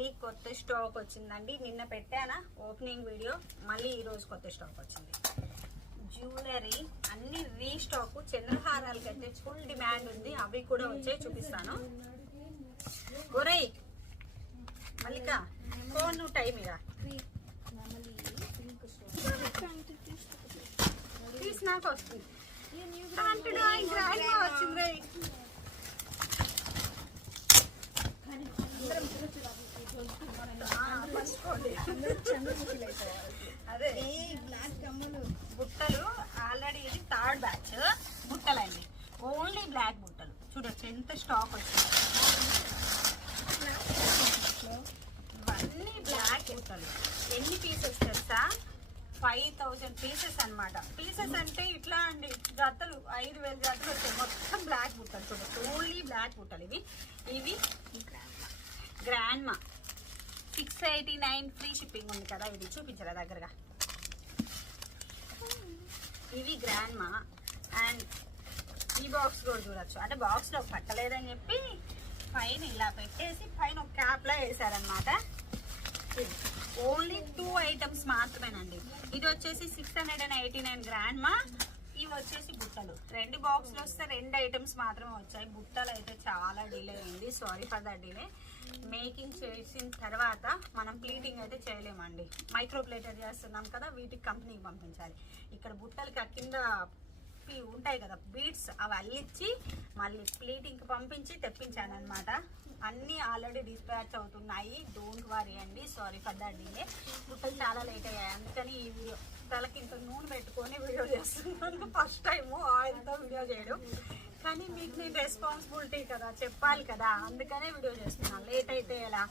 మళ్ళీ కొత్త స్టాక్ వచ్చిందండి. నిన్న పెట్టానా ఓపెనింగ్ వీడియో, మళ్ళీ ఈరోజు కొత్త స్టాక్ వచ్చింది. జ్యువెలరీ అన్ని రీస్టాక్. చంద్రహారాలకి అయితే ఫుల్ డిమాండ్ ఉంది, అవి కూడా వచ్చాయి, చూపిస్తాను. ఒరేయ్ మల్లిక ఫోన్ టైం ఇరా ప్లీజ్, నాకు వస్తుంది వచ్చింది. అదే బ్లాక్ కమ్మలు బుట్టలు ఆల్రెడీ, ఇది థర్డ్ బ్యాచ్ బుట్టలండి. ఓన్లీ బ్లాక్ బుట్టలు చూడొచ్చు ఎంత స్టాక్ వచ్చింది. ఇవన్నీ బ్లాక్ బుట్టలు. ఎన్ని పీసెస్ తెలుసా? 5000 పీసెస్ అనమాట. పీసెస్ అంటే ఇట్లా అండి, జతలు 5000 జతలు వచ్చాయి. మొత్తం బ్లాక్ బుట్టలు చూడొచ్చు, ఓన్లీ బ్లాక్ బుట్టలు. ఇవి గ్రాండ్మా 689 ఫ్రీ షిప్పింగ్ ఉంది కదా. ఇది చూపించరా దగ్గరగా. ఇవి గ్రాండ్మా. అండ్ ఈ బాక్స్ కూడా చూడొచ్చు. అంటే బాక్స్ లో పట్టలేదని చెప్పి పైన ఇలా పెట్టేసి పైన ఒక క్యాప్ లా వేసారనమాట. ఓన్లీ 2 ఐటమ్స్ మాత్రమేనండి. ఇది వచ్చేసి 689 గ్రాండ్మా. ఇవి వచ్చేసి బుట్టలు. 2 బాక్స్లు వస్తే 2 ఐటమ్స్ మాత్రమే వచ్చాయి. బుట్టలు అయితే చాలా డిలే అయింది, sorry for the delay. Making చేసిన తర్వాత మనం ప్లీటింగ్ అయితే చేయలేమండి. మైక్రో ప్లేటర్ చేస్తున్నాం కదా, వీటికి కంపెనీకి పంపించాలి. ఇక్కడ బుట్టలకి కింద ఉంటాయి కదా బీడ్స్, అవి అల్లిచ్చి మళ్ళీ ప్లీటింగ్కి పంపించి తెప్పించాను అనమాట. అన్నీ ఆల్రెడీ డిస్పాచ్ అవుతున్నాయి, డోంట్ వరీ అండి, సారీ ఫర్ ద డిలే. బుట్టలు చాలా లేట్ అయ్యాయి, అందుకని ఈ వీడియో తలకి ఇంత నూనె పెట్టుకొని వీడియో చేస్తున్నాను. ఫస్ట్ టైము ఆయిల్తో వీడియో చేయడం, కానీ మీకు నేను రెస్పాన్సిబిలిటీ కదా, చెప్పాలి కదా, అందుకనే వీడియో చేస్తున్నాను. లేట్ అయితే ఎలా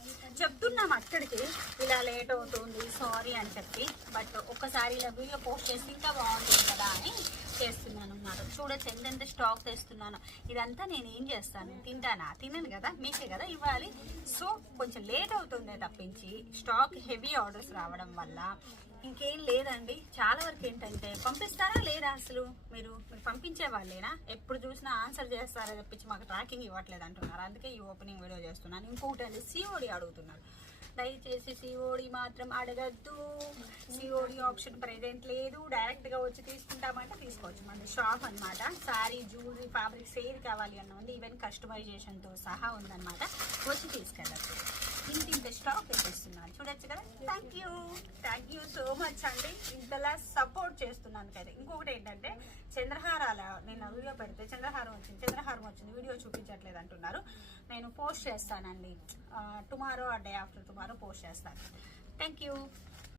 చెప్తున్నాం అక్కడికి, ఇలా లేట్ అవుతుంది సారీ అని చెప్పి. బట్ ఒక్కసారి ఇలా వీడియో పోస్ట్ చేసి ఇంకా బాగుంటుంది కదా అని చేస్తున్నాను అన్నమాట. చూడొచ్చు ఎంతెంత స్టాక్ తెస్తున్నాను. ఇదంతా నేను ఏం చేస్తాను, తింటానా? తినను కదా, మీకే కదా ఇవ్వాలి. సో కొంచెం లేట్ అవుతుంది తప్పించి, స్టాక్ హెవీ ఆర్డర్స్ రావడం వల్ల ఇంకేం లేదండి. చాలా వరకు ఏంటంటే పంపిస్తారా లేదా, అసలు మీరు పంపించే వాళ్ళేనా? ఎప్పుడు చూసినా ఆన్సర్ చేస్తారా చెప్పించి మాకు ట్రాకింగ్ ఇవ్వట్లేదు అంటున్నారు. అందుకే ఈ ఓపెనింగ్ వీడియో చేస్తున్నాను. ఇంకొకటి అండి, సిఓడి అడుగుతున్నారు. దయచేసి సిఓడి మాత్రం అడగద్దు. సిఓడి ఆప్షన్ ప్రెజెంట్ లేదు. డైరెక్ట్గా వచ్చి తీసుకుంటామంటే తీసుకోవచ్చు. మన షాప్ అనమాట. శారీ, జ్యువెలరీ, ఫ్యాబ్రిక్స్ ఏది కావాలి అన్నది ఈవెన్ కస్టమైజేషన్తో సహా ఉందన్నమాట. వచ్చి తీసుకెళ్ళచ్చు. ఇంత స్టాక్ తెప్పిస్తున్నాను, చూడొచ్చు కదా. థ్యాంక్ యూ సో మచ్ అండి, ఇంతలా సపోర్ట్ చేస్తున్నాను కదా. ఇంకొకటి ఏంటంటే చంద్రహారాల నేను వీడియో పెడితే చంద్రహారం వచ్చింది వీడియో చూపించట్లేదు అంటున్నారు. నేను పోస్ట్ చేస్తానండి, టుమారో ఆ డే ఆఫ్టర్ టుమారో పోస్ట్ చేస్తాను. Thank you.